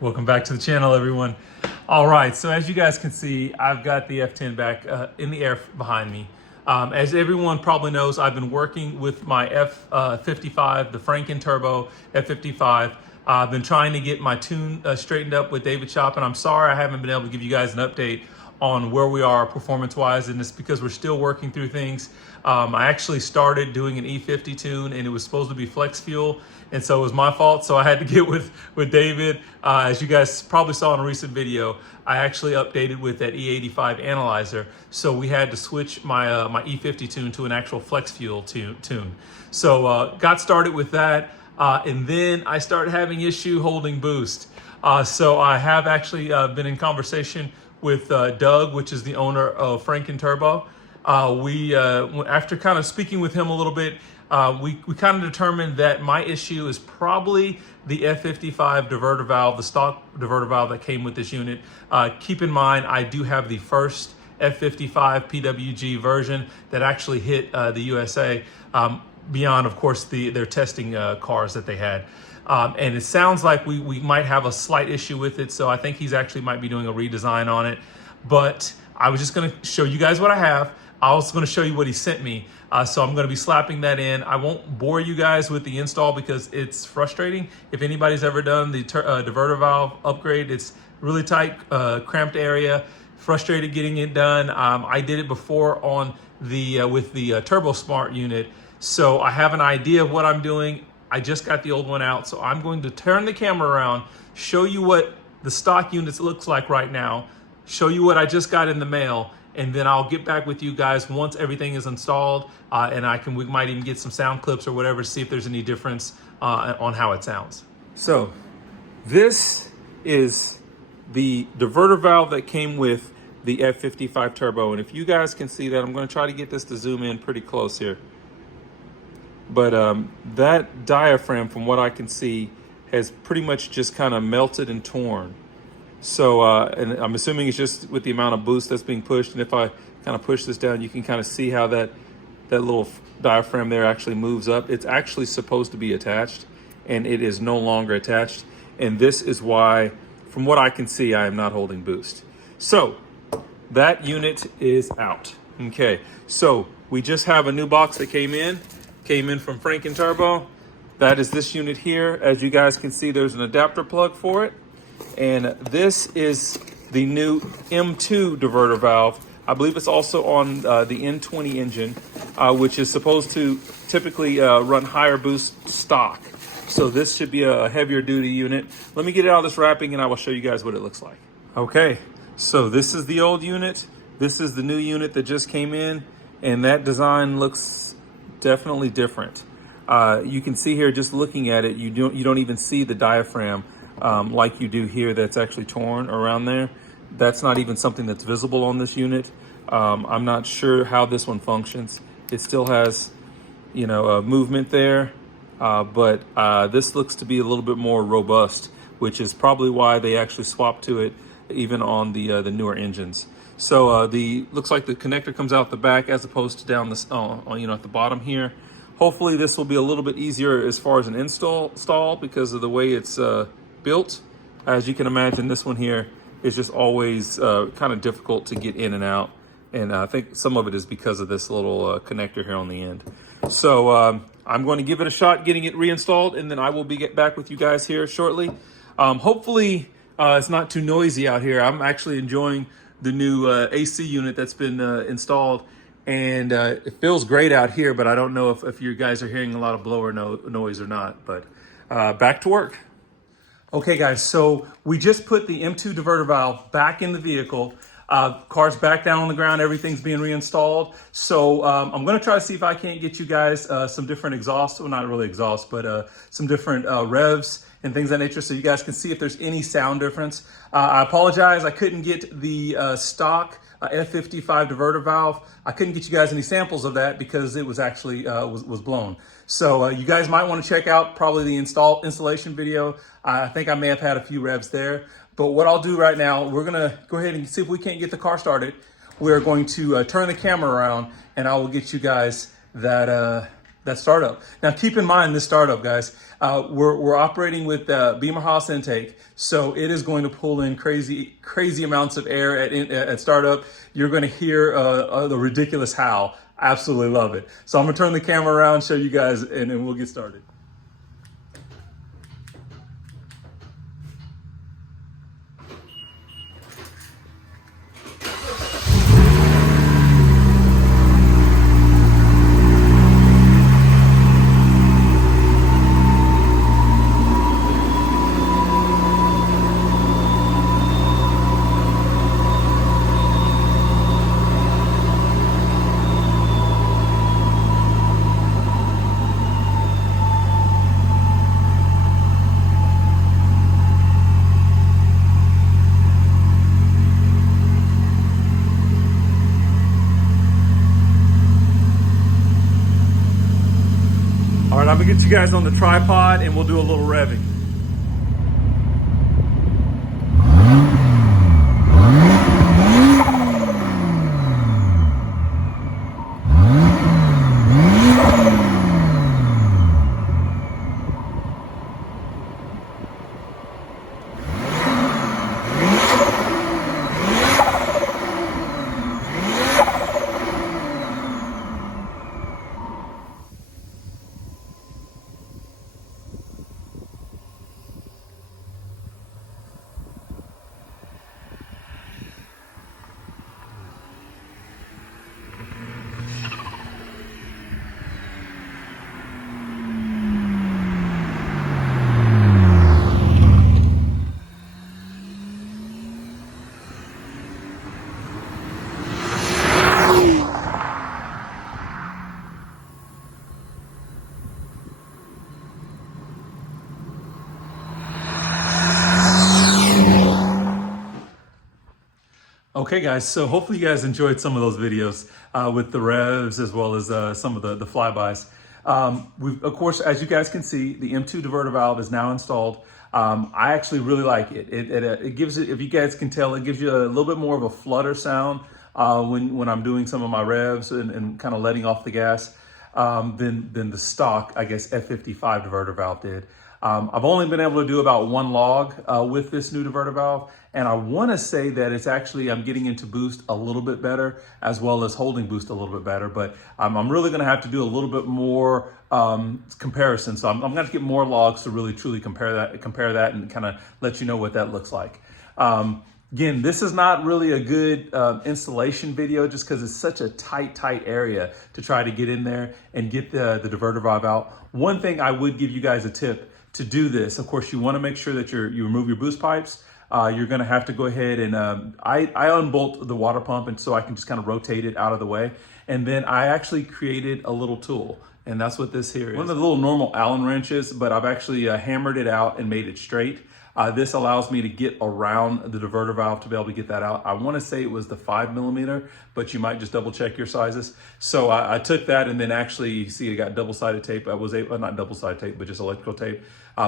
Welcome back to the channel, everyone. All right, so as you guys can see, I've got the F10 back in the air behind me. As everyone probably knows, I've been working with my F55, the Franken Turbo F55. I've been trying to get my tune straightened up with David Shop, and I'm sorry I haven't been able to give you guys an update on where we are performance-wise, and it's because we're still working through things. I actually started doing an E50 tune, and it was supposed to be flex fuel, and so it was my fault. So I had to get with David. As you guys probably saw in a recent video, I actually updated with that E85 analyzer, so we had to switch my my E50 tune to an actual flex fuel tune. So got started with that, and then I started having issue holding boost. So I have actually been in conversation with Doug, which is the owner of Franken Turbo. After kind of speaking with him a little bit, we kind of determined that my issue is probably the F55 diverter valve, the stock diverter valve that came with this unit. Keep in mind, I do have the first F55 PWG version that actually hit the USA, beyond, of course, their testing cars that they had. And it sounds like we might have a slight issue with it, so I think he's actually might be doing a redesign on it. But I was just going to show you guys what I have. I was going to show you what he sent me, so I'm going to be slapping that in. I won't bore you guys with the install because it's frustrating. If anybody's ever done the diverter valve upgrade, it's really tight, cramped area, frustrated getting it done. I did it before on the with the Turbo Smart unit, so I have an idea of what I'm doing. I just got the old one out, so I'm going to turn the camera around, show you what the stock units looks like right now, show you what I just got in the mail, and then I'll get back with you guys once everything is installed, and we might even get some sound clips or whatever, see if there's any difference on how it sounds. So this is the diverter valve that came with the F55 Turbo, and if you guys can see that, I'm going to try to get this to zoom in pretty close here. But that diaphragm, from what I can see, has pretty much just kind of melted and torn. So, and I'm assuming it's just with the amount of boost that's being pushed. And if I kind of push this down, you can kind of see how that little diaphragm there actually moves up. It's actually supposed to be attached, and it is no longer attached. And this is why, from what I can see, I am not holding boost. So that unit is out. Okay, so we just have a new box that came in from Franken Turbo. That is this unit here. As you guys can see, there's an adapter plug for it. And this is the new M2 diverter valve. I believe it's also on the N20 engine, which is supposed to typically run higher boost stock. So this should be a heavier duty unit. Let me get it out of this wrapping and I will show you guys what it looks like. Okay, so this is the old unit. This is the new unit that just came in, and that design looks definitely different. You can see here, just looking at it, you don't even see the diaphragm like you do here that's actually torn around there. That's not even something that's visible on this unit. I'm not sure how this one functions. It still has, you know, movement there, but this looks to be a little bit more robust, which is probably why they actually swapped to it even on the newer engines. So looks like the connector comes out the back as opposed to down this, you know, at the bottom here. Hopefully this will be a little bit easier as far as an install because of the way it's built. As you can imagine, this one here is just always kind of difficult to get in and out. And I think some of it is because of this little connector here on the end. So I'm going to give it a shot getting it reinstalled, and then I will get back with you guys here shortly. Hopefully it's not too noisy out here. I'm actually enjoying the new AC unit that's been installed, and it feels great out here, but I don't know if you guys are hearing a lot of blower noise or not. But back to work. Okay guys, so we just put the M2 diverter valve back in the vehicle. Car's back down on the ground, everything's being reinstalled. So I'm gonna try to see if I can't get you guys some different exhausts, well not really exhausts, but some different revs and things of that nature, so you guys can see if there's any sound difference. I apologize, I couldn't get the stock F55 diverter valve. I couldn't get you guys any samples of that because it was actually was blown. So you guys might want to check out probably the installation video. I think I may have had a few revs there. But what I'll do right now, we're gonna go ahead and see if we can't get the car started. We're going to turn the camera around, and I will get you guys that that startup. Now, keep in mind this startup, guys. We're operating with Beamer Haas intake, so it is going to pull in crazy amounts of air at startup. You're going to hear the ridiculous howl. Absolutely love it. So I'm gonna turn the camera around, show you guys, and then we'll get started. All right, I'm gonna get you guys on the tripod and we'll do a little revving. Okay guys, so hopefully you guys enjoyed some of those videos with the revs as well as some of the flybys. We've, of course, as you guys can see, the M2 diverter valve is now installed. I actually really like it. It gives it, if you guys can tell, it gives you a little bit more of a flutter sound when I'm doing some of my revs and kind of letting off the gas than the stock, I guess, F55 diverter valve did. I've only been able to do about one log with this new diverter valve, and I want to say that it's actually, I'm getting into boost a little bit better as well as holding boost a little bit better, but I'm really going to have to do a little bit more comparison. So I'm going to have to get more logs to really truly compare that and kind of let you know what that looks like. Again, this is not really a good installation video just because it's such a tight area to try to get in there and get the diverter valve out. One thing I would give you guys a tip to do this, of course, you want to make sure that you remove your boost pipes. You're going to have to go ahead and I unbolt the water pump, and so I can just kind of rotate it out of the way. And then I actually created a little tool, and that's what this here is. One of the little normal Allen wrenches, but I've actually hammered it out and made it straight. This allows me to get around the diverter valve to be able to get that out. I want to say it was the 5mm, but you might just double check your sizes. So I took that, and then actually, you see, I got double-sided tape. I was able, not double-sided tape, but just electrical tape.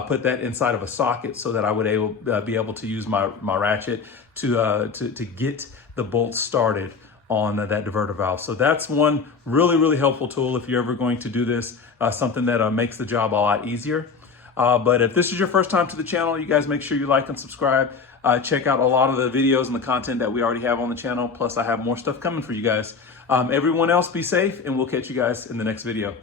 Put that inside of a socket so that I would be able to use my ratchet to get the bolt started on that diverter valve. So that's one really helpful tool if you're ever going to do this, something that makes the job a lot easier. But if this is your first time to the channel, you guys make sure you like and subscribe. Check out a lot of the videos and the content that we already have on the channel. Plus I have more stuff coming for you guys. Everyone else, be safe, and we'll catch you guys in the next video.